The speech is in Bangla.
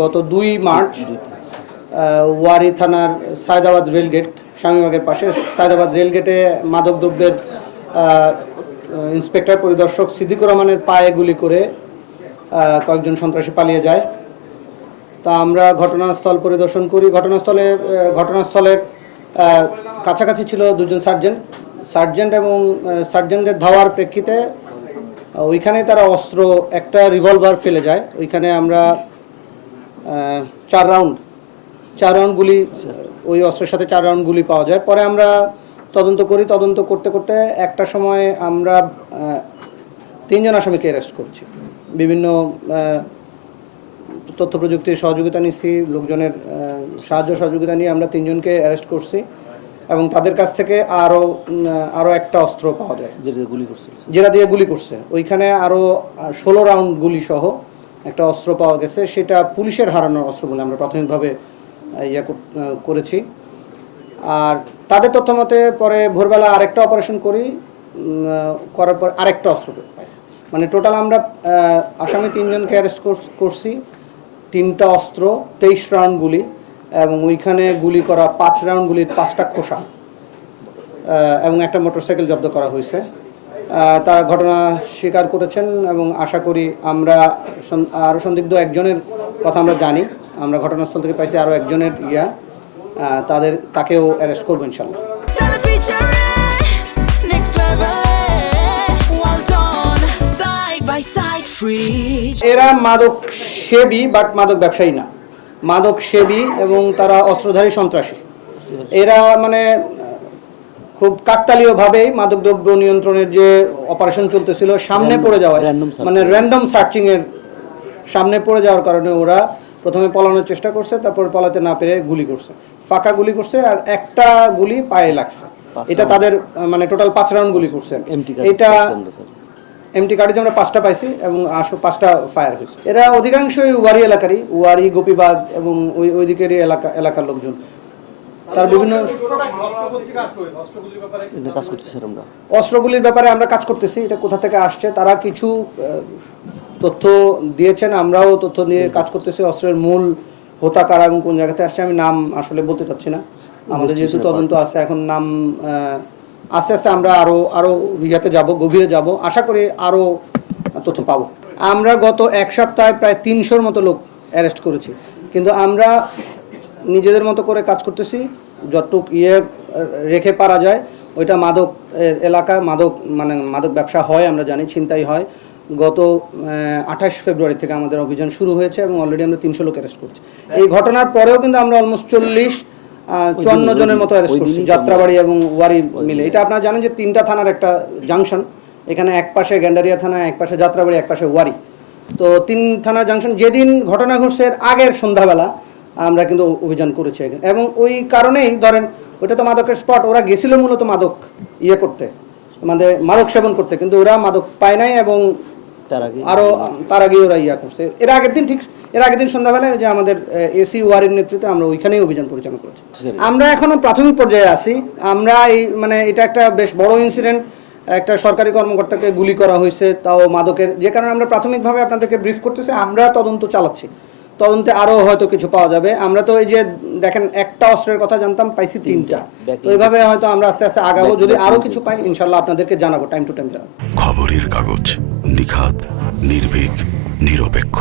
গত 2 মার্চ ওয়ারি থানার সায়দাবাদ রেলগেট স্বামীবাগের পাশে সায়দাবাদ রেলগেটে মাদকদ্রব্যের ইন্সপেক্টর পরিদর্শক সিদ্দিকুর রহমানের পায়ে গুলি করে কয়েকজন সন্ত্রাসী পালিয়ে যায়। তা আমরা ঘটনাস্থল পরিদর্শন করি। ঘটনাস্থলের কাছাকাছি ছিল দুজন সার্জেন্ট এবং সার্জেন্টের ধাওয়ার প্রেক্ষিতে ওইখানে তারা অস্ত্র একটা রিভলভার ফেলে যায়। ওইখানে আমরা 4 রাউন্ড গুলি, ওই অস্ত্রের সাথে 4 রাউন্ড গুলি পাওয়া যায়। পরে আমরা তদন্ত করতে করতে একটা সময় আমরা 3 জন আসামিকে অ্যারেস্ট করছি। বিভিন্ন তথ্য প্রযুক্তির সহযোগিতা নিচ্ছি, লোকজনের সাহায্য সহযোগিতা নিয়ে আমরা 3 জনকে অ্যারেস্ট করছি এবং তাদের কাছ থেকে আরও একটা অস্ত্র পাওয়া যায় যেটা দিয়ে গুলি করছে। ওইখানে আরও 16 রাউন্ড গুলি সহ একটা অস্ত্র পাওয়া গেছে। সেটা পুলিশের হারানোর অস্ত্র বলে আমরা প্রাথমিকভাবে করেছি। আর তাদের তথ্য মতে পরে ভোরবেলা আরেকটা অপারেশন করার পর আরেকটা অস্ত্র পাইছে। মানে টোটাল আমরা আসামি 3 জনকে অ্যারেস্ট করছি, 3টা অস্ত্র, 23 রাউন্ড গুলি এবং ওইখানে গুলি করা 5 রাউন্ড গুলির 5টা খোসা এবং একটা মোটরসাইকেল জব্দ করা হয়েছে। তারা ঘটনা স্বীকার করেছেন এবং আশা করি আমরা আরও সন্দিগ্ধ একজনের কথা আমরা জানি। আমরা ঘটনাস্থল থেকে পাইছি আরও একজনের তাকেও অ্যারেস্ট করবো ইনশাল্লাহ। এরা মাদক সেবী বাট মাদক ব্যবসায়ী না, মাদক সেবী এবং তারা অস্ত্রধারী সন্ত্রাসী। এরা মানে খুব কাকতালীয়ভাবেই মাদকদ্রব্য নিয়ন্ত্রণের যে অপারেশন চলতেছিল সামনে পড়ে যাওয়ায়, মানে র্যান্ডম সার্চিংয়ের সামনে পড়ে যাওয়ার কারণে ওরা প্রথমে পলানোর চেষ্টা করছে, তারপর পলাতে না পেরে গুলি করছে, ফাঁকা গুলি করছে আর একটা গুলি পায়ে লাগছে। এটা তাদের মানে টোটাল 5 রাউন্ড গুলি করছে। এটা এমটি কার্ডে আমরা 5টা পাইছি এবং 5টা ফায়ার হয়েছে। এরা অধিকাংশই ওয়ারি এলাকারই, ওয়ারি, গোপীবাগ এবং ওই দিকেরই এলাকার লোকজন। তার বিভিন্ন অস্ত্রগুলির ব্যাপারে আমরা কাজ করতেছি। এটা কোথা থেকে আসছে তারা কিছু তথ্য দিয়েছেন, আমরাও তথ্য নিয়ে কাজ করতেছি। অস্ত্রের মূল হোতা কারা এবং কোন জায়গাতে আসছে আমি নাম আসলে বলতে চাচ্ছি না, আমাদের যেহেতু তদন্ত আছে। এখন নাম আস্তে আস্তে আমরা আরো গভীরে যাব, আশা করি আরো তথ্য পাবো। আমরা গত 1 সপ্তাহে প্রায় 300-র মতো লোক অ্যারেস্ট করেছি, কিন্তু আমরা নিজেদের মতো করে কাজ করতেছি। যতটুক রেখে পারা যায় ওইটা মাদক এলাকা, মাদক ব্যবসা হয় আমরা জানি, ছিনতাই হয়। গত 28 ফেব্রুয়ারি থেকে আমাদের অভিযান শুরু হয়েছে এবং অলরেডি আমরা 300 লোক অ্যারেস্ট করছি। এই ঘটনার পরেও কিন্তু আমরা অলমোস্ট 54 জনের মতো অ্যারেস্ট করছি, যাত্রাবাড়ি এবং ওয়ারি মিলে। এটা আপনারা জানেন যে 3টা থানার একটা জাংশন, এখানে এক পাশে গ্যান্ডারিয়া থানা, এক পাশে যাত্রাবাড়ি, এক পাশে ওয়ারি। তো 3 থানার জাংশন। যেদিন ঘটনা ঘটছে আগের সন্ধ্যাবেলা আমরা কিন্তু অভিযান করেছি এবং ওই কারণেই ধরেন ওইটা তো মাদকের স্পট, ওরা গেছিল মূলত মাদক করতে, মানে মাদক সেবন করতে, কিন্তু ওরা মাদক পায় নাই এবং তার আগে ওরা করছে। এর আগের দিন সন্ধ্যাবেলায় যে আমাদের এসি ওয়ারির নেতৃত্বে আমরা ওইখানেই অভিযান পরিচালনা করেছি। আমরা এখনো প্রাথমিক পর্যায়ে আছি। আমরা এটা একটা বেশ বড় ইনসিডেন্ট, একটা সরকারি কর্মকর্তাকে গুলি করা হয়েছে, তাও মাদকের, যে কারণে আমরা প্রাথমিকভাবে আপনাদেরকে ব্রিফ করতেছি। আমরা তদন্ত চালাচ্ছি, তদন্তে আরো হয়তো কিছু পাওয়া যাবে। আমরা তো এই যে দেখেন একটা অস্ত্রের কথা জানতাম, পাইছি 3টা। তো এইভাবে হয়তো আমরা আস্তে আস্তে আগাবো, যদি আরো কিছু পাই ইনশাল্লাহ আপনাদেরকে জানাবো, টাইম টু টাইম জানাবো। খবরের কাগজ, নিখাত, নির্ভীক, নিরপেক্ষ।